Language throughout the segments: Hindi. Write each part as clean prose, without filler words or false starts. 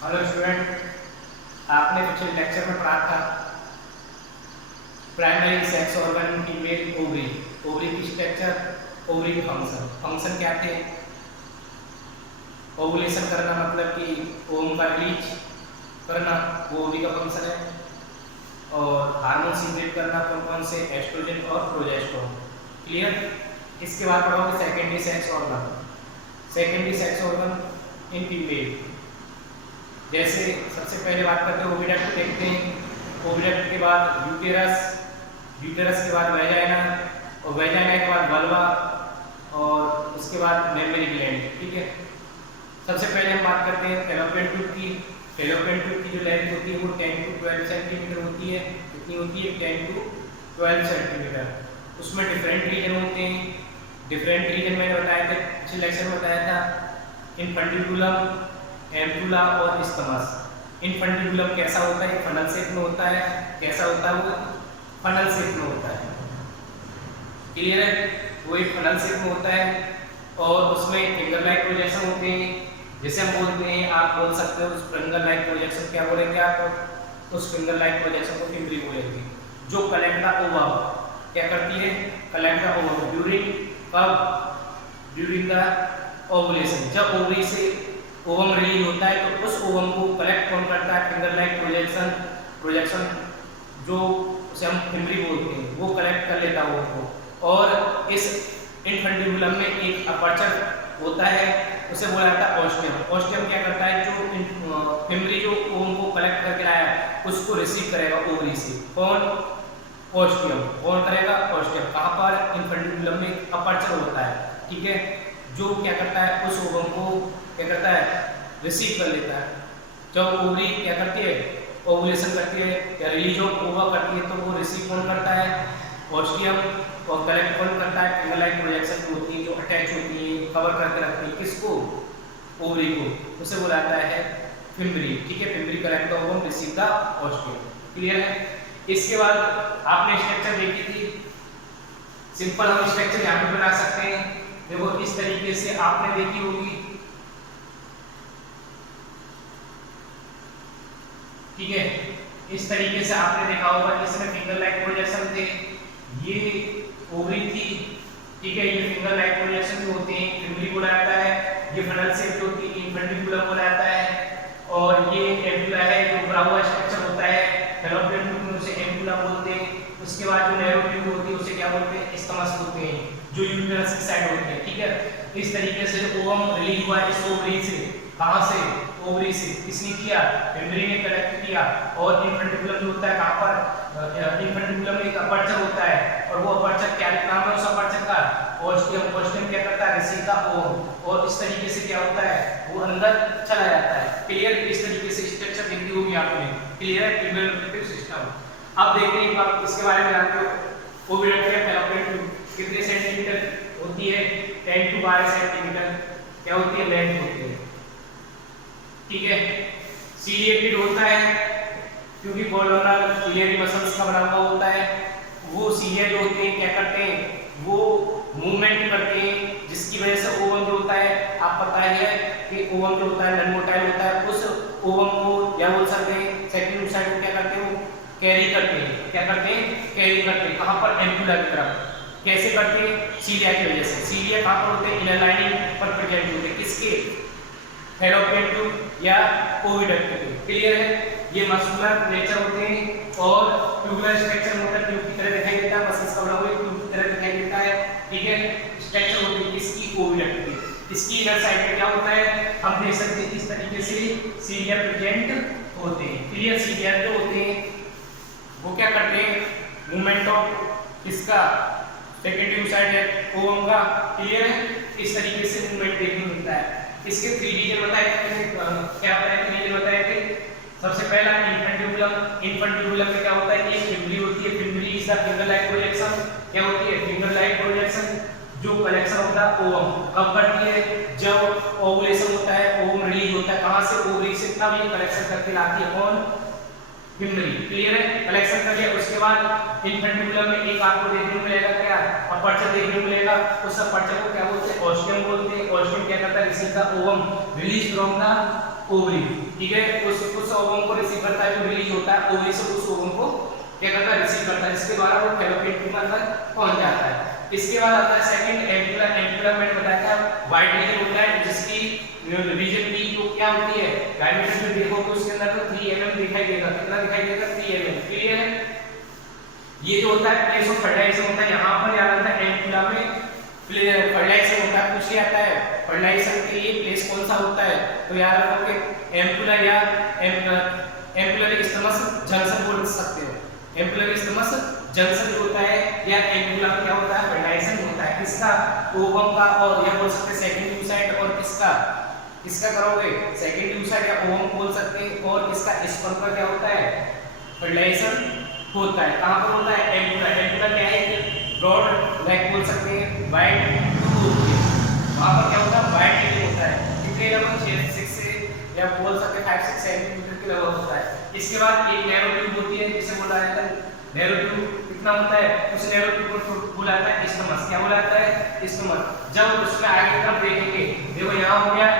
हेलो स्टूडेंट, आपने पिछले लेक्चर में पढ़ा था primary sex organ female ovary. Ovary की स्ट्रक्चर, ओवरी के फंक्शन। फंक्शन क्या थे? ओवुलेशन करना, मतलब कि ओवम का रिलीज करना, वो ओवरी का फंक्शन है। और हार्मोन सीक्रेट करना, कौन कौन से? एस्ट्रोजन और प्रोजेस्टेरोन। क्लियर? इसके बाद पढ़ोगे secondary sex organ. Secondary sex organ in female, जैसे सबसे पहले बात करते हैं ओविडक्ट देखते हैं। ओविडक्ट के बाद यूटेरस, यूटेरस के बाद वेजाइना, और वेजाइना के बाद वल्वा, और उसके बाद मेमरी ग्लैंड। ठीक है, सबसे पहले हम बात करते हैं फैलोपियन ट्यूब की। फैलोपियन ट्यूब की जो लेंथ होती है वो 10 to 12 सेंटीमीटर होती है। कितनी होती है? 10 to 12 सेंटीमीटर। उसमें डिफरेंट रीजन होते हैं। डिफरेंट रीजन मैंने बताया था, पिछले लेक्चर में बताया था, इनफंडिबुलम, एम्पुला और इस्थमस। इनफंडिबुलम कैसा होता है? फनल शेप में होता है। कैसा होता है वो? फनल शेप में होता है। क्लियर है? वो एक फनल शेप में होता है और उसमें फिंगर लाइक प्रोजेक्शन होते हैं। जैसे हम बोलते हैं, आप बोल सकते हो उस फिंगर लाइक प्रोजेक्शन क्या बोलेंगे आप? उस फिंगर लाइक प्रोजेक्शन को फिम्बरी बोलेंगे। जो कलेक्ट द ओवम क्या करती है? कलेक्ट द ओवम ड्यूरिंग, कब? During the ovulation. जब ओवरी से ओवम रिलीज होता है तो उस ओवम को कलेक्ट कौन करता है? Finger like projection. प्रोजेक्शन जो उसे हम फिम्बरी बोलते हैं, वो कलेक्ट कर लेता है ओवम को। और इस इनफंडिबुलम में एक अपर्चर होता है, उसे बोला जाता है ऑस्टियम। ऑस्टियम क्या करता है? जो फिम्बरी जो ओवम को कलेक्ट करके लाया उसको रिसीव करेगा ओवरी से। कौन? ऑस्टियम। कौन करेगा? ऑस्टियम। कहाँ पर? इनफंडिबुलम में अपर्चर होता है। ठीक है, जो क्या करता है? उस ओवम को क्या करता है? रिसीव कर लेता है। जब ओवरी क्या करती है? ओवुलेशन करती है या रिलीज ऑफ ओवा करती है, तो वो रिसीव कौन करता है? ऑस्टियम। और कलेक्ट कौन करता है? फिंगर लाइक प्रोजेक्शन होती है जो अटैच होती है, कवर करके रखती है किसको? ओवरी को। उसे बोला जाता है फिम्बरी। ठीक है, fimbriae collect the ovum, receive the ostium. Clear है? इसके बाद आपने स्ट्रक्चर देखी थी, सिंपल हम स्ट्रक्चर यहाँ पे बना सकते हैं। देखो इस तरीके से आपने देखी होगी। ठीक है, इस तरीके से आपने देखा होगा, इसमें फिंगर लाइक प्रोजेक्शन थे, ये ओवरी थी। ठीक है, ये फिंगर लाइक प्रोजेक्शन जो होते हैं फिम्बरी बोला जाता है। ये फनल शेप जो होती है इनफंडिबुलम बोला जाता है। और ये एम्पुला है, जो भरा हुआ स्ट्रक्चर होता है। फैलोपियन ट्यूब में उसे एम्पुला बोलते हैं। उसके बाद जो नैरो ट्यूब होती है उसे क्या बोलते हैं? इस्थमस बोलते हैं, जो यूटेरस की साइड होती है। ठीक है, इस तरीके से ओवम रिलीज हुआ इस ओवरी से। कहां से? ओवरी से। किसने किया? फिम्बरी ने कलेक्ट किया। और इनफंडिबुलम जो होता है कहां पर? इनफंडिबुलम में एक अपर्चर होता है, और वो अपर्चर क्या नाम है उस अपर्चर का? ऑस्टियम। ऑस्टियम क्या करता है? Receive the ovum. और इस तरीके से क्या होता है? वो अंदर चला जाता है। क्लियर? इस तरीके से स्ट्रक्चर देखी होगी आपने। क्लियर है? Female reproductive system. अब देखते हैं आप इसके बारे में जानते हो। ओविडक्ट या फैलोपियन ट्यूब कितने सेंटीमीटर होती है? 10 to 12 सेंटीमीटर क्या होती है? लेंथ होती है। ठीक है, सीलिएटेड होता है क्योंकि कोलोनल इलियरी मसल्स का बना हुआ होता है। वो सीलिया जो होते हैं क्या करते हैं? वो मूवमेंट करते हैं, जिसकी वजह से ओवम जो होता है, आप पता ही है कि ओवम जो होता है नॉन मोटाइल होता है। उस ओवम को या बोल सकते हैं सेकेंडरी साइड को क्या करते हैं? कैरी करते हैं। क्या करते हैं? कैरी करते हैं। कहां पर? एम्पुला की तरफ। कैसे करते हैं? सीलिया की वजह से। सीलिया कहां पर होते हैं? इनर लाइनिंग पर प्रेजेंट होते हैं। किसके? फैलोपियन ट्यूब या ओविडक्ट के। क्लियर है? ये मस्कुलर नेचर होते हैं और ट्यूबुलर स्ट्रक्चर होता है, ट्यूब की तरह दिखाई देता है, मसल्स का बना हुआ ट्यूब की तरह दिखाई देता है। ठीक है, स्ट्रक्चर होती है इसकी ओविडक्ट की। इसकी इनर साइड पे क्या होता है? हम देख सकते हैं इस तरीके से सीलिया प्रेजेंट होते हैं। क्लियर? सीलिया जो होते हैं वो क्या करते हैं? मूवमेंट ऑफ किसका? सेकेंडरी साइड है ओवम का। क्लियर है? इस तरीके से मूवमेंट देखने को मिलता है। इसके 3 रीजन बताए थे, क्या बताए थे? रीजन बताए थे। सबसे पहला इनफंडिबुलम। इनफंडिबुलम में क्या होता है? ये फिम्बरी होती है। Fimbriae is the finger like projection. क्या होती है? फिंगर लाइक प्रोजेक्शन जो कलेक्शन होता है ओवम कब करती है? जब ओवुलेशन होता है, ओवम रिलीज होता है। कहां से? ओवरी से। तब ये कलेक्शन करके लाती है कौन? फिम्बरी। क्लियर है? कलेक्शन कर लिया। उसके बाद इनफंडिबुलम में एक आपको देखने को मिलेगा क्या? अपर्चर देखने को मिलेगा। उस अपर्चर को क्या बोलते हैं? ऑस्टियम बोलते हैं। ऑस्टियम क्या करता है? Receive the ovum, release from the ovary, ठीक है, उस ओवम को रिसीव करता है जो रिलीज होता है ओवरी से, उस ओवम को क्या करता है, रिसीव करता है, जिसके द्वारा वो फैलोपियन ट्यूब तक पहुंच जाता है। इसके बाद आता है सेकंड एम्पुला। एम्पुला मैंने बताया था वाइट रीजन होता है, जिसकी रीजन की जो क्या होती है, डायमीटर में देखो तो उसके अंदर तो 3 mm दिखाई देगा, कितना दिखाई देगा, 3 mm, क्लियर है। ये जो होता है प्लेस ऑफ फर्टिलाइजेशन होता है, यहाँ पर याद आता है एम्पुला में फर्टिलाइजेशन होता है, पूछ लिया जाता है फर्टिलाइजेशन के लिए प्लेस कौन सा होता है, तो याद रखो कि एम्पुला या एम्पुलर स्टमस जंक्शन बोल सकते हो। एम्पुलर स्टमस जंक्शन जो होता है या एम्पुला में क्या होता है, फर्टिलाइजेशन होता है किसका, ओवम का, और या बोल सकते हैं सेकंड यूसाइट, और किसका करोगे, सेकंड यूसाइट या ओवम बोल सकते हैं, और इसका स्पर्म का क्या होता है, फर्टिलाइजेशन होता है। कहां पर होता है, एम्पुला। एम्पुला क्या है, ब्रॉड लाइक बोल सकते हैं वाइड ट्यूब होती है, वहां पर क्या होता है, वाइड ट्यूब होता है, कितने लगभग 6 से या बोल सकते हैं 5-6 सेंटीमीटर के लगभग होता है। इसके बाद एक नैरो ट्यूब होती है जिसे बोला जाता है नैरो ट्यूब, कितना होता है, उस नैरो ट्यूब को बोला जाता है स्टमस। क्या बोला जाता है, स्टमस। जब उसमें आगे की तरफ देखेंगे, देखो यहाँ हो गया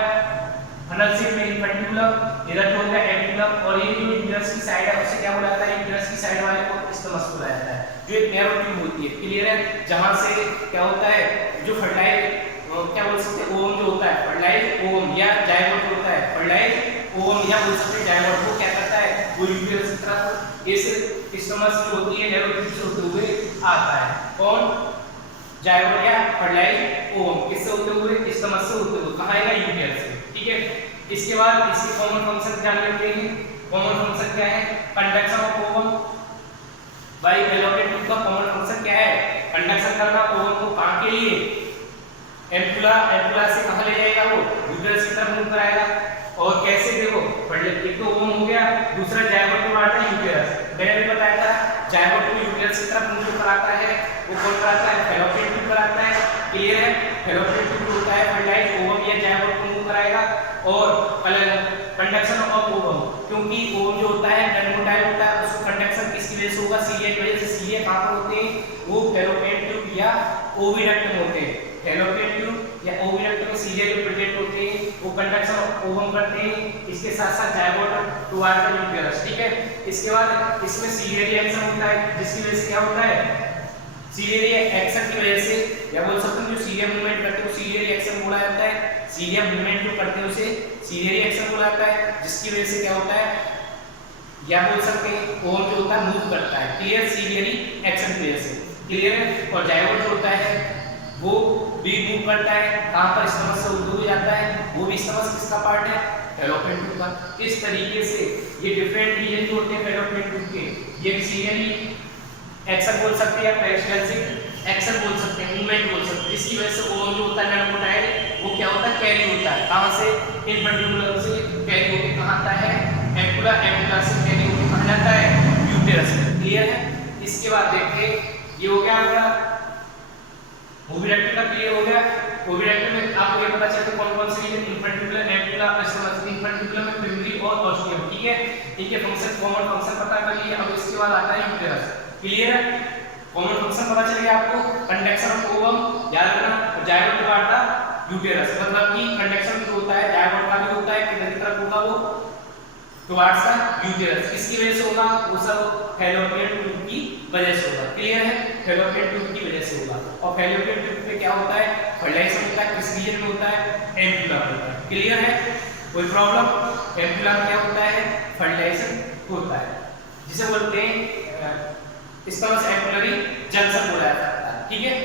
फनल शेप में इन्फेंट्रिकुलम, इधर जो होता है एम्पुलम, और ये जो यूट्रस की साइड है उसे क्या बोला जाता है, यूट्रस की साइड वाले को स्टमस बोला जाता है, जो एक नैरो ट्यूब होती है, क्लियर है। जहां से क्या होता है, जो फर्टिलाइज क्या बोल सकते हैं, ओवम जो होता है, फर्टिलाइज ओवम या जाइगोट होता है, फर्टिलाइज ओवम या बोल सकते हैं जाइगोट को क्या करता है, वो यूट्रस की तरफ इस स्टमस जो होती है नैरो ट्यूब से होते हुए आता है। कौन, जाइगोट या फर्टिलाइज ओवम, किससे होते हुए, स्टमस से होते हुए, कहां आएगा, यूट्रस से, ठीक है। इसके बाद इसके कॉमन फंक्शन जान लेते हैं। कॉमन फंक्शन क्या है, conduction of ovum by fallopian tube का कॉमन फंक्शन क्या है, कंडक्शन करना ओवम को कहां के लिए, एम्पुला से कहां ले जाएगा, वो यूट्रस की तरफ मूव कराएगा। और कैसे, देखो एक तो ओवम हो गया, दूसरा जाइगोट को मारता है यूट्रस, मैंने भी बताया था जाइगोट को यूट्रस की तरफ मूव कराता है, वो कौन कराता है, फैलोपियन ट्यूब कराता है, क्लियर है। फैलोपियन ट्यूब होता है फर्टिलाइज ओवम या जाइगोट को मूव कराएगा। और कंडक्शन ऑफ ओवम, क्योंकि ओवम जो होता है नॉन-मोटाइल होता है, उसको कंडक्शन किसकी वजह से होगा, सीलिया की वजह से। सीलिया कहां पर होते हैं, वो फैलोपियन ट्यूब या ओविडक्ट में होते हैं। फैलोपियन ट्यूब या ओविडक्ट में सीलिया जो प्रेजेंट होते हैं वो कंडक्शन ऑफ ओवम करते हैं, इसके साथ साथ जाइगोट टुवर्ड द यूट्रस, ठीक है। इसके बाद इसमें सीलियरी एक्शन होता है, जिसकी वजह से क्या होता है, सीलियरी एक्शन की वजह से, या बोल सकते हैं जो सीलिया मूवमेंट करते हैं सीलियरी एक्शन बोला जाता है। सीलिया मूवमेंट जो करते हैं उसे सीलियरी एक्शन बोला जाता है, जिसकी वजह से क्या होता है, या बोल सकते हैं ओवम जो होता है मूव करता है, क्लियर, सीलियरी एक्शन की वजह से, क्लियर है। और जाइगोट जो होता है वो भी मूव करता है, कहां पर, स्टमस से होते हुए जाता है, वो भी स्टमस किसका पार्ट है, फैलोपियन ट्यूब का। इस तरीके से ये डिफरेंट रीजन जो होते हैं फैलोपियन ट्यूब के, ये सीलियरी एक्शन बोल सकते हैं या पेरिस्टाल्टिक एक्शन बोल सकते हैं, मूवमेंट बोल सकते हैं, जिसकी वजह से ओवम जो होता है नॉन-मोटाइल वो क्या होता है, कैरी होता है, कहां से, इन्फेंट्रिकुलम से कैरी होकर कहां आता है, एम्पुला, एम्पुला से कैरी होकर कहां जाता है, यूट्रस, क्लियर है। इसके बाद देखिए ये हो गया आपका ओविडक्ट का, क्लियर हो गया। ओविडक्ट में आपको ये पता चलता है कौन कौन से रीजन, इन्फेंट्रिकुलर, एम्पुला, स्टमस। इन्फेंट्रिकुलर में प्राइमरी और ऑस्टियम, ठीक है, इनके फंक्शन, कॉमन फंक्शन पता कर लिए। अब इसके बाद आता है यूट्रस, क्लियर है। कॉमन फंक्शन पता चल गया आपको, कंडक्शन ऑफ ओवम, याद रखना, जाइगोट टुवर्ड द यूट्रस, मतलब कि कंडक्शन जो होता है जाइगोट का भी होता है, किधर की तरफ होगा, वो टुवर्ड्स द यूट्रस। किसकी वजह से होगा, वो सब फैलोपियन ट्यूब की वजह से होगा, क्लियर है, फैलोपियन ट्यूब की वजह से होगा। और फैलोपियन ट्यूब में क्या होता है, फर्टिलाइजेशन होता है, किस रीजन में होता है, एम्पुला में होता है, क्लियर है, कोई प्रॉब्लम। एम्पुला में क्या होता है, फर्टिलाइजेशन होता है, जिसे बोलते हैं स्टमस एम्पुलरी जंक्शन बोला जाता है, ठीक है,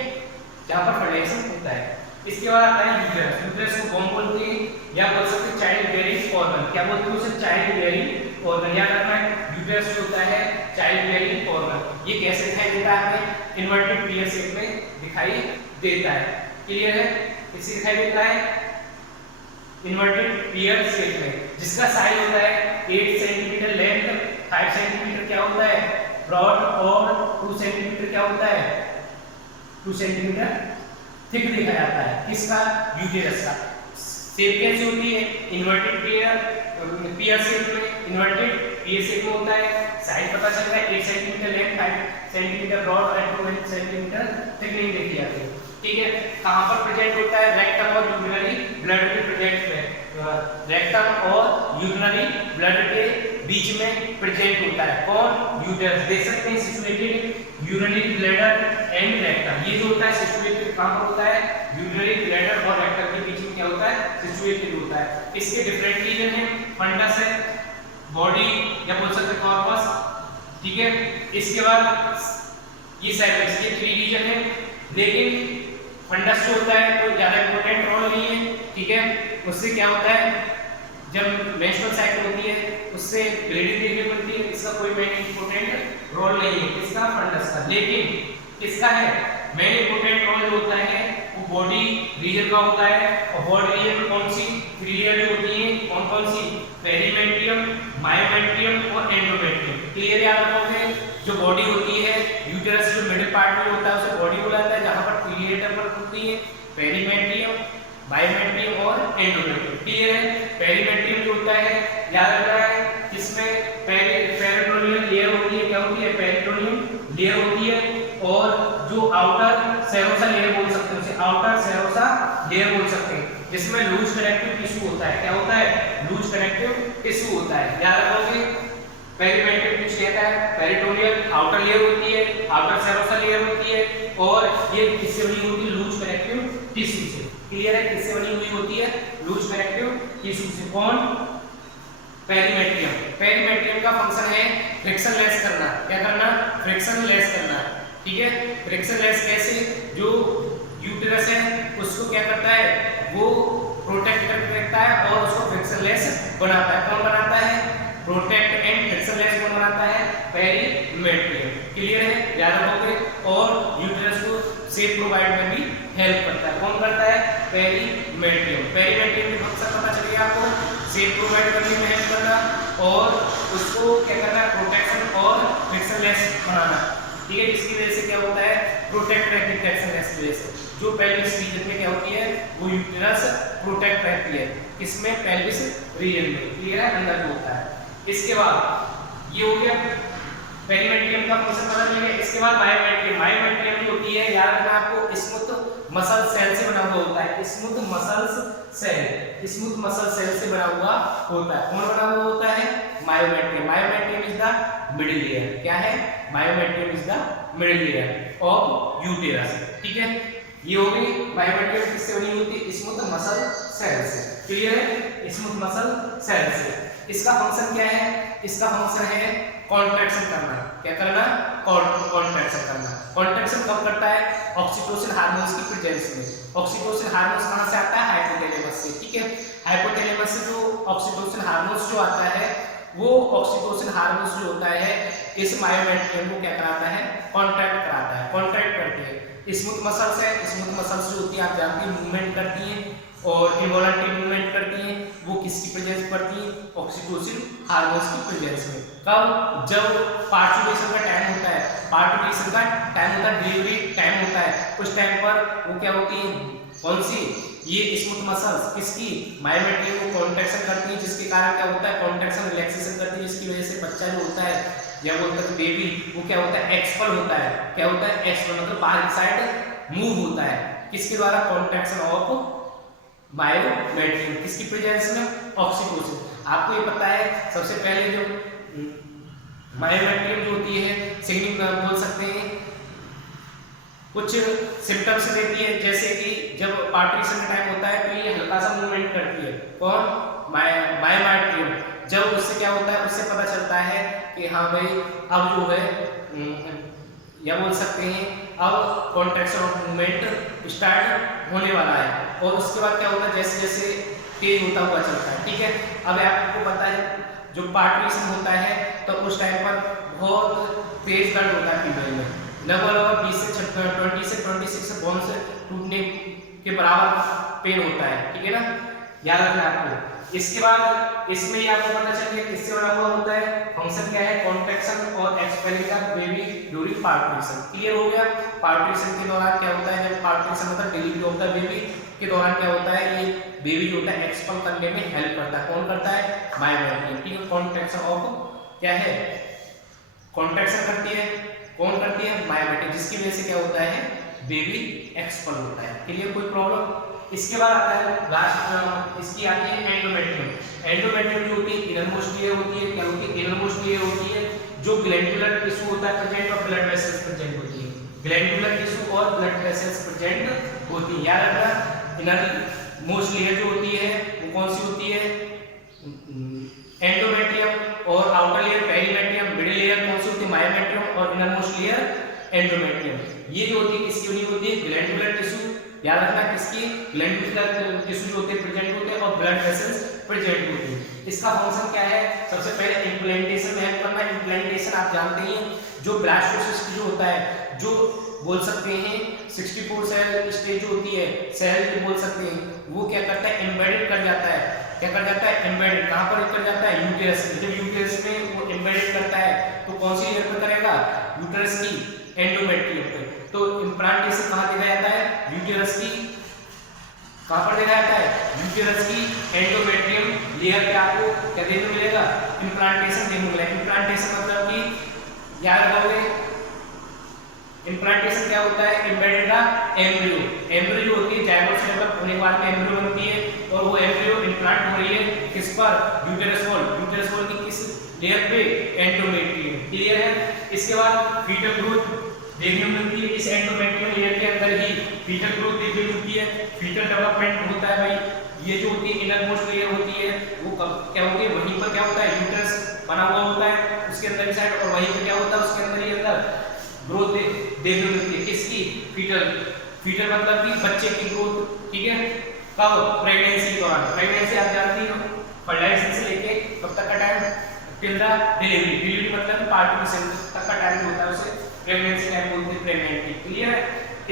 जहां पर फर्टिलाइजेशन होता है। इसके बाद आता है यूट्रस। यूट्रस को कौन बोलते हैं, या बोल सकते हैं चाइल्ड बेयरिंग ऑर्गन, क्या बोलते हैं उसे, चाइल्ड बेयरिंग ऑर्गन, याद रखना है। यूट्रस जो होता है चाइल्ड बेयरिंग ऑर्गन, ये कैसे दिखाई देता है, हमें इन्वर्टेड पीयर शेप में दिखाई देता है, क्लियर है, इसे दिखाई देता है इन्वर्टेड पीयर शेप में, जिसका साइज होता है 8 सेंटीमीटर लेंथ, 5 सेंटीमीटर क्या होता है, ब्रॉड, और 2 सेंटीमीटर क्या होता है, 2 सेंटीमीटर थिक देखा जाता है, किसका, यूट्रस का। शेप कैसी होती है, इन्वर्टेड पीयर शेप में, इन्वर्टेड पीयर शेप में होता है। साइज पता चल रहा है 8 सेंटीमीटर लेंथ, 5 सेंटीमीटर ब्रॉड और 2 सेंटीमीटर थिकनिंग देखी जाती है, ठीक है। कहां पर प्रेजेंट होता है, रेक्टम और यूरिनरी ब्लड में प्रेजेंट है, रेक्टम और यूरिनरी ब्लड के बीच में प्रेजेंट होता है। कौन? यूटेरस। देख सकते हैं situated urinary bladder and rectum. ये जो होता है सिचुएटेड कहां पर होता है? यूरिनरी ब्लैडर और रेक्टम के बीच में क्या होता है? सिचुएटेड होता है। इसके डिफरेंट रीजन है, फंडस है, बॉडी या बोल सकते हैं कॉर्पस, ठीक है। इसके बाद ये सर्विक्स, ये 3 रीजन है। लेकिन फंडस जो होता है तो ज्यादा इंपॉर्टेंट रोल नहीं है, ठीक है। उससे क्या होता है, जब मेंस्ट्रुअल साइकिल होती है उससे ब्लीडिंग देखने को मिलती है, इसका कोई मेन इंपॉर्टेंट रोल नहीं है, किसका? फंडस का। लेकिन किसका है मेन इंपॉर्टेंट रोल? जो होता है वो बॉडी रीजन का होता है। और बॉडी रीजन में कौन सी 3 लेयर होती है? कौन कौन सी? पेरीमेट्रियम, मायोमेट्रियम और एंडोमेट्रियम। क्लियर याद रखोगे? जो बॉडी होती है यूटेरस जो मिडिल पार्ट में होता है उसे बॉडी बोला जाता है, जहां पर क्रिएटर पर होती है पेरीमेट्रियम, बायोमेट्रियम और एंडोमेट्रियम। क्लियर है? पेरीमेट्रियम जो होता है याद रखना है, इसमें पेरिटोनियम लेयर होती है। क्या होती है? पेरिटोनियम लेयर होती है। और जो आउटर सेरोसा लेयर बोल सकते हैं उसे आउटर सेरोसा लेयर बोल सकते हैं, जिसमें लूज कनेक्टिव टिश्यू होता है। क्या होता है? लूज कनेक्टिव टिश्यू होता है। याद रखोगे? पेरीमेट्रियम कुछ कहता है पेरिटोनियल आउटर लेयर होती है, आउटर सेरोसा लेयर होती है, और ये किससे बनी होती है? लूज कनेक्टिव टिश्यू से। क्लियर है? किससे बनी हुई होती है? लूज कनेक्टिव टिश्यू से। कौन? पेरीमेट्रियम। पेरीमेट्रियम का फंक्शन है फ्रिक्शन लेस करना। क्या करना? फ्रिक्शन लेस करना, ठीक है। फ्रिक्शन लेस कैसे? जो यूटेरस है उसको क्या करता है? वो प्रोटेक्ट करके रखता है और उसको फ्रिक्शन लेस बनाता है। कौन बनाता है? प्रोटेक्ट एंड फ्रिक्शन लेस कौन बनाता है? पेरीमेट्रियम। क्लियर है? याद रखोगे? और यूटेरस को शेप प्रोवाइड में भी हेल्प करता है। कौन करता है? पेरीमेट्रियम। पेरीमेट्रियम के फंक्शन पता चलेगा आपको? शेप प्रोवाइड करने में हेल्प करना और उसको क्या करना? प्रोटेक्शन और फ्रिक्शन लेस बनाना, ठीक है। इसकी वजह से क्या होता है? प्रोटेक्ट रहती है फ्रिक्शन लेस की वजह से। जो पेल्विस रीजन में क्या होती है? वो यूटेरस प्रोटेक्ट रहती है। किसमें? पेल्विस रीजन में। क्लियर है? अंदर जो होता है। इसके बाद ये हो गया पेरीमेट्रियम का फंक्शन पता चल गया। इसके बाद मायोमेट्रियम। मायोमेट्रियम जो होती है याद रखना आपको, स्मूथ मसल सेल से बना हुआ होता है। Smooth muscle cell, smooth muscle cell से बना हुआ होता है। कौन बना हुआ होता है? Myometrium. Myometrium is the middle layer. क्या है? Myometrium is the middle layer of uterus, ठीक है। ये हो गई मायोमेट्रियम किससे बनी होती है? स्मूथ मसल सेल से। क्लियर है? स्मूथ मसल सेल से। इसका फंक्शन क्या है? इसका फंक्शन है कॉन्ट्रैक्शन करना। क्या करना? कॉन्ट्रैक्शन करना। कॉन्ट्रैक्शन कब करता है? ऑक्सीटोसिन हार्मोन्स की प्रेजेंस में। ऑक्सीटोसिन हार्मोन्स कहां से आता है? हाइपोथैलेमस से, ठीक है। हाइपोथैलेमस से जो ऑक्सीटोसिन हार्मोन्स जो आता है, वो ऑक्सीटोसिन हार्मोन्स जो होता है इस मायोमेट्रियम को क्या कराता है? कॉन्ट्रैक्ट कराता है, कॉन्ट्रैक्ट करती है। स्मूथ मसल्स है, स्मूथ मसल्स जो होती है आप जानते हैं मूवमेंट करती हैं और इनवॉलंटरी मूवमेंट करती हैं। वो किसकी प्रेजेंस पड़ती है? ऑक्सीटोसिन हार्मोन्स की प्रेजेंस में। कब? जब पार्चुलेशन का टाइम होता है, पार्चुलेशन का टाइम होता है, डिलीवरी टाइम होता है, उस टाइम पर वो क्या होती है? कौन सी? ये स्मूथ मसल्स किसकी? मायोमेट्रियम को कॉन्ट्रैक्शन करती है, जिसके कारण क्या होता है? कॉन्ट्रैक्शन रिलैक्सेशन करती है, जिसकी वजह से बच्चा जो होता है या बोलते हैं बेबी, वो क्या होता है? एक्सपल होता है। क्या होता है? एक्सपल मतलब बाहर की साइड मूव होता है। किसके द्वारा? Contraction of myometrium. किसकी प्रेजेंस में? ऑक्सीटोसिन। आपको ये पता है सबसे पहले जो मायोमेट्रियम जो होती है सिग्निफिकेंट बोल सकते हैं, कुछ सिम्टम्स देती है, जैसे कि जब पार्ट्रिशन का टाइम होता है तो ये हल्का सा मूवमेंट करती है। कौन? मायोमेट्रियम। जब उससे क्या होता है? उससे पता चलता है कि हाँ भाई अब जो है या बोल सकते हैं अब कॉन्ट्रैक्शन ऑफ मूवमेंट स्टार्ट होने वाला है। और उसके बाद क्या होता है? जैसे जैसे तेज होता हुआ चलता है, ठीक है। अब आपको पता है जो पार्ट्रिशन होता है तो उस टाइम पर बहुत तेज दर्द होता है फीमेल में, लगभग 20 से 26 बोन्स टूटने के बराबर पेन होता है, ठीक है ना। याद रखना आपको। इसके बाद इसमें ही आपको पता चल गया किससे बना हुआ होता है? फंक्शन क्या है? कॉन्ट्रैक्शन और expelling of baby during parturition. Clear हो गया? पार्ट्रिशन के दौरान क्या होता है? जब पार्ट्रिशन मतलब डिलीवरी ऑफ द बेबी के दौरान क्या होता है? ये बेबी जो होता है एक्सपेल करने में हेल्प करता है। कौन करता है? मायोमेट्रियम, ठीक है। कॉन्ट्रैक्शन ऑफ क्या है? कॉन्ट्रैक्शन करती है। कौन करती है? मायोमेट्रियम, जिसकी वजह से क्या होता है? बेबी एक्सपेल होता है। क्लियर? कोई प्रॉब्लम? इसके बाद आता है लास्ट, इसकी आती है एंडोमेट्रियम। एंडोमेट्रियम जो होती है इनर मोस्ट लेयर होती है। क्या होती है? इनर मोस्ट लेयर होती है जो ग्लैंडुलर टिश्यू होता है प्रेजेंट और ब्लड वेसल्स प्रेजेंट होती है। ग्लैंडुलर टिश्यू और ब्लड वेसल्स प्रेजेंट होती है। याद रखना इनर मोस्ट लेयर जो होती है वो कौन सी होती है? एंडोमेट्रियम। और outer layer perimetrium. Middle layer कौन सी होती है? मायोमेट्रियम। और इनर मोस्ट लेयर एंडोमेट्रियम। ये जो होती है किसकी बनी होती है? Glandular tissue. याद रखना किसकी? ग्लैंडुलर टिश्यू जो होते हैं प्रेजेंट होते हैं और ब्लड वेसल्स प्रेजेंट होते हैं। इसका फंक्शन क्या है? सबसे पहले इम्प्लांटेशन में हेल्प करना। इम्प्लांटेशन आप जानते हैं जो ब्लास्टोसिस्ट जो होता है, जो बोल सकते हैं 64 सेल स्टेज जो होती है, सेल जो बोल सकते हैं, वो क्या करता है? एम्बेडेड कर जाता है। क्या कर जाता है? एम्बेडेड। कहां पर कर जाता है? यूटेरस में। जब यूटेरस में वो एम्बेडेड करता है तो कौन सी लेयर पर करेगा? यूटेरस की एंडोमेट्रियम पे। तो इम्प्लांटेशन कहां देखा जाता है? यूटेरस की। कहां पर देखा जाता है? यूटेरस की एंडोमेट्रियम लेयर पे आपको क्या देखने को मिलेगा? इम्प्लांटेशन देखने को मिलेगा। इम्प्लांटेशन मतलब कि याद रखोगे इम्प्लांटेशन क्या होता है? एम्बेडेड का एम्ब्रियो। एम्ब्रियो जो होती है जाइगोट से डेवलप होने के बाद में एम्ब्रियो बनती है और वो एम्ब्रियो इम्प्लांट हो रही है किस पर? Uterus wall. यूटेरस वॉल की किस लेयर पे? एंडोमेट्रियम। क्लियर है? इसके बाद फीटल ग्रोथ देखने को मिलती है इस एंडोमेट्रियम लेयर के अंदर ही। फीटल ग्रोथ देखने को मिलती है। फीटल डेवलपमेंट होता है भाई। ये जो होती है इनर मोस्ट लेयर होती है वो कब क्या होती है? वहीं पर क्या होता है? यूटेरस बना हुआ होता है उसके अंदर की साइड, और वहीं पे क्या होता है? उसके अंदर ही अंदर ग्रोथ देखने को मिलती है। किसकी? फीटल। फीटल मतलब कि बच्चे की ग्रोथ। ठीक है? कब? प्रेगनेंसी के दौरान। प्रेगनेंसी आप जानती हो फर्टिलाइजेशन से लेके कब तक का time? Till the delivery. Delivery मतलब पार्टनरशिप तक का टाइम होता है, उसे प्रेगनेंसी टाइम बोलते हैं, प्रेगनेंसी। क्लियर है?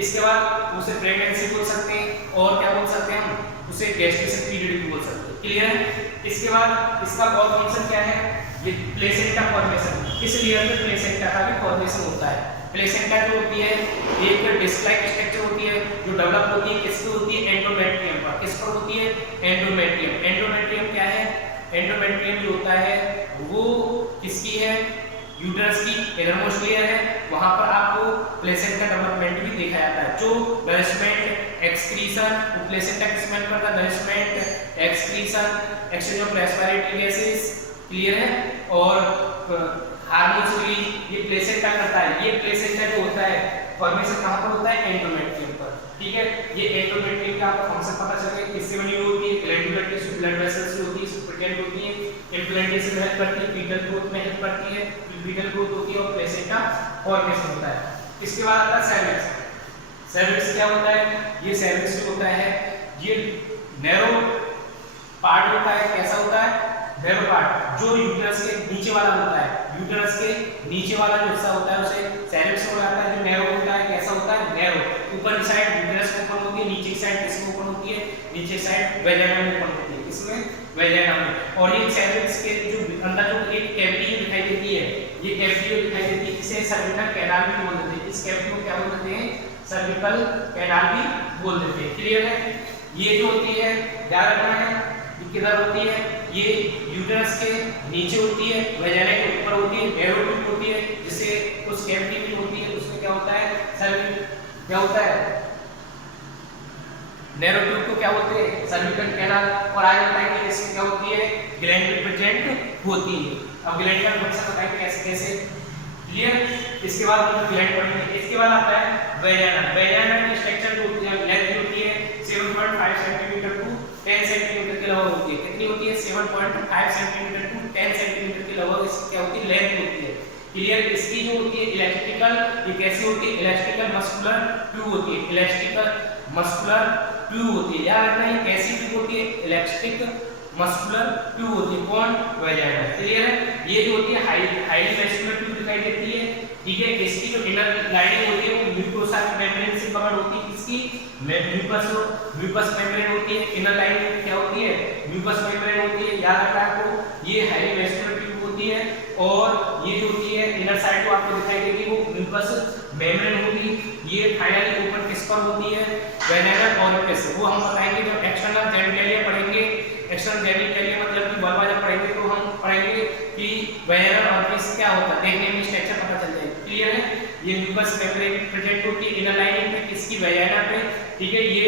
इसके बाद उसे प्रेगनेंसी बोल सकते हैं और क्या बोल सकते हैं हम? उसे गेस्टेशन पीरियड भी बोल सकते हैं। क्लियर है? इसके बाद इसका और फंक्शन क्या है? ये प्लेसेंटा फॉर्मेशन। किस लेयर में प्लेसेंटा का भी फॉर्मेशन होता है? प्लेसेंटा जो होती है एक डिस्क लाइक स्ट्रक्चर होती है जो डेवलप होती है किसकी होती है? एंडोमेट्रियम पर। किस पर होती है? एंडोमेट्रियम। एंडोमेट्रियम क्या है? एंडोमेट्रियम जो होता है वो किसकी है? यूटेरस की इनरमोस्ट लेयर है। वहां पर आपको प्लेसेंटा डेवलपमेंट भी देखा जाता है। जो नरिशमेंट एक्सक्रीशन, प्लेसेंटा किसमें करता है? Nourishment excretion, exchange of respiratory gases. Clear है? और हार्मोन्स रिलीज ये प्लेसेंटा करता है। ये प्लेसेंटा जो होता है फॉर्मेशन कहां पर होता है? एंडोमेट्रियम पर। ठीक है? ये एंडोमेट्रियम का आपको फंक्शन पता चल गया किससे बनी हुई होती है? ग्लैंडुलर टिश्यू, ब्लड वेसल्स होती है, प्रेजेंट होती है, इम्प्लांटेशन में हेल्प करती है, फीटल ग्रोथ में हेल्प करती है, फीटल ग्रोथ होती है और प्लेसेंटा फॉर्मेशन होता है। इसके बाद आता है सर्विक्स। सर्विक्स क्या होता है? ये सर्विक्स जो होता है ये नैरो पार्ट होता है। कैसा होता है? नैरो पार्ट जो यूटेरस के नीचे वाला होता है। यूटेरस के नीचे वाला जो हिस्सा होता है उसे सर्विक्स बोला जाता है। जो नैरो होता है कैसा होता है? नैरो। ऊपर की साइड यूटेरस में ओपन होती है, नीचे की साइड किसमें ओपन होती है? नीचे साइड वेजाइना में ओपन होती है। किसमें? वेजाइना में। और ये सर्विक्स के जो अंदर जो एक कैविटी दिखाई देती है, ये कैविटी दिखाई देती है, इसे सर्विकल कैनाल भी बोल देते हैं। इस कैविटी को क्या बोल देते हैं? सर्विकल कैनाल भी बोल देते हैं। क्लियर है? ये जो होती है ध्यान रखना है किधर होती है? ये यूटेरस के नीचे होती है, वेजाइना के ऊपर होती है, नैरो ट्यूब होती है, जिससे उस कैविटी भी होती है। उसमें क्या होता है? सर्विकल क्या होता है? नैरो ट्यूब को क्या बोलते हैं? Cervical canal. और आगे बताएंगे इसमें क्या होती है? ग्लैंड प्रेजेंट होती है। अब ग्लैंड का फंक्शन बताएंगे कैसे कैसे। क्लियर? इसके बाद हम ग्लैंड पढ़ेंगे। इसके बाद आता है वेजाइना। वेजाइना की स्ट्रक्चर जो होती है लेंथ होती है 7.5 सेंटीमीटर टू 10 सेंटीमीटर के लगभग होती है। कितनी होती है? 7.5 सेंटीमीटर टू 10 सेंटीमीटर के लगभग इसकी क्या होती है? लेंथ होती है। क्लियर? इसकी जो होती है इलेक्ट्रिकल, ये कैसी होती है? इलेक्ट्रिकल मस्कुलर ट्यूब होती है। इलेक्ट्रिकल मस्कुलर ट्यूब होती है। याद रखना ये कैसी ट्यूब होती है? इलेक्ट्रिक मस्कुलर ट्यूब होती है। कौन? वेजाइना। क्लियर है? ये जो होती है हाईली मस्कुलर ट्यूब दिखाई देती है। ठीक है? इसकी जो इनर लाइनिंग होती है वो म्यूकोसा मेम्ब्रेन से कवर होती है। किसकी? म्यूकस मेम्ब्रेन होती है। इनर लाइनिंग क्या होती है? म्यूकस मेम्ब्रेन होती है। याद रखना आपको ये हाईली मस्कुलर ट्यूब होती है। और ये जो होती है इनर साइड को आपको दिखाई देगी वो म्यूकस मेम्ब्रेन होगी। ये फाइनली ओपन किस पर होती है? Vaginal orifice. वो हम बताएंगे जब एक्सटर्नल जेनिटलिया पढ़ेंगे। एक्सटर्नल जेनिटलिया मतलब कि वल्वा जब पढ़ेंगे तो हम पढ़ेंगे कि वेजाइनल ओरिफिस क्या होता है, देखने में स्ट्रक्चर पता चल जाएगा। क्लियर है? ये म्यूकस मेम्ब्रेन प्रेजेंट होती है इनर लाइनिंग पे, किसकी? वेजाइना पे। ठीक है? ये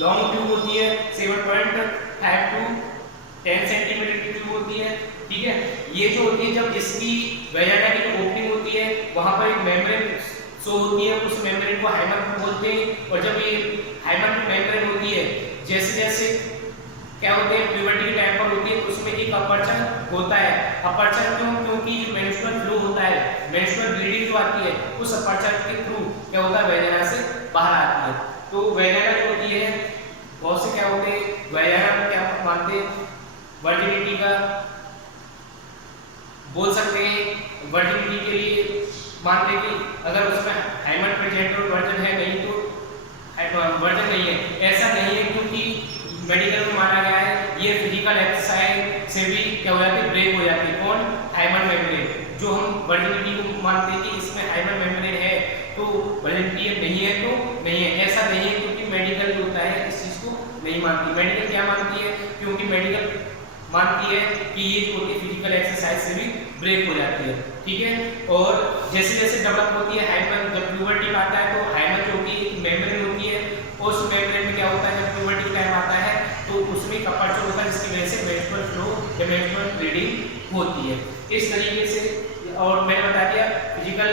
लॉन्ग ट्यूब होती है 7.5 टू 10 सेंटीमीटर की ट्यूब होती है, ठीक है। ये जो होती है, जब इसकी वेजाइना की जो ओपनिंग होती है वहां पर एक मेम्ब्रेन शो होती है, उस मेम्ब्रेन को हाइमन बोलते हैं। और जब ये हाइमन मेम्ब्रेन होती है, जैसे जैसे क्या होते हैं प्यूबर्टी के टाइम पर होती है, तो उसमें एक अपर्चर होता है। अपर्चर क्यों? क्योंकि जो मेंस्ट्रुअल फ्लो होता है, मेंस्ट्रुअल ब्लीडिंग जो आती है, उस अपर्चर के थ्रू क्या होता है वेजाइना से बाहर आती है। तो वेजाइना जो होती है, बहुत से क्या होते हैं वेजाइना को क्या मानते हैं वर्जिनिटी का बोल सकते हैं। वर्जिनिटी के लिए मानते हैं कि अगर उसमें हाइमन प्रेजेंट और वर्जन है, नहीं तो वर्जन नहीं है। ऐसा नहीं है, क्योंकि मेडिकल में माना गया है ये फिजिकल एक्सरसाइज से भी क्या हो जाती है ब्रेक हो जाती है। कौन? Hymen membrane. जो हम वर्जिनिटी को मानते हैं कि इसमें हाइमन मेम्ब्रेन है तो वर्जिनिटी नहीं है तो नहीं है, ऐसा नहीं है, क्योंकि मेडिकल जो होता है इस चीज को नहीं मानती। मेडिकल क्या मानती है? क्योंकि मेडिकल मानती है कि ये होती फिजिकल एक्सरसाइज से भी ब्रेक हो जाती है, ठीक है। और जैसे जैसे डेवलप होती है हाइमन, जब प्यूबर्टी आता है तो हाइमन जो होती है मेम्ब्रेन होती है, उस मेम्ब्रेन में क्या होता है जब प्यूबर्टी टाइम आता है तो उसमें एक अपर्चर होता है, जिसकी वजह से मेंस्ट्रुअल फ्लो या मेंस्ट्रुअल ब्लीडिंग होती है। इस तरीके से, और मैंने बता दिया फिजिकल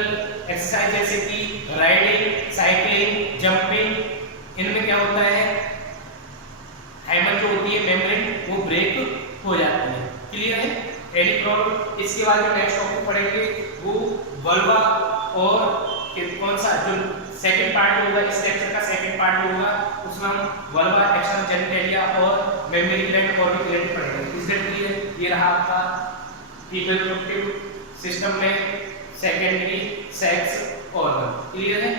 एक्सरसाइज जैसे कि राइडिंग, साइकिलिंग, जंपिंग, इनमें क्या होता है हाइमन जो होती है मेम्ब्रेन वो ब्रेक हो जाती है। क्लियर है? Any problem? इसके बाद जो नेक्स्ट टॉपिक पढ़ेंगे वो वल्वा और कौन सा जो सेकंड पार्ट होगा, इस लेक्चर का सेकंड पार्ट होगा, उसमें हम वल्वा, एक्सटर्नल जेनिटलिया और मेमोरी ग्लैंड और ग्लैंड पढ़ेंगे। इसके लिए ये रहा आपका रिप्रोडक्टिव सिस्टम में सेकेंडरी सेक्स ऑर्गन। क्लियर है?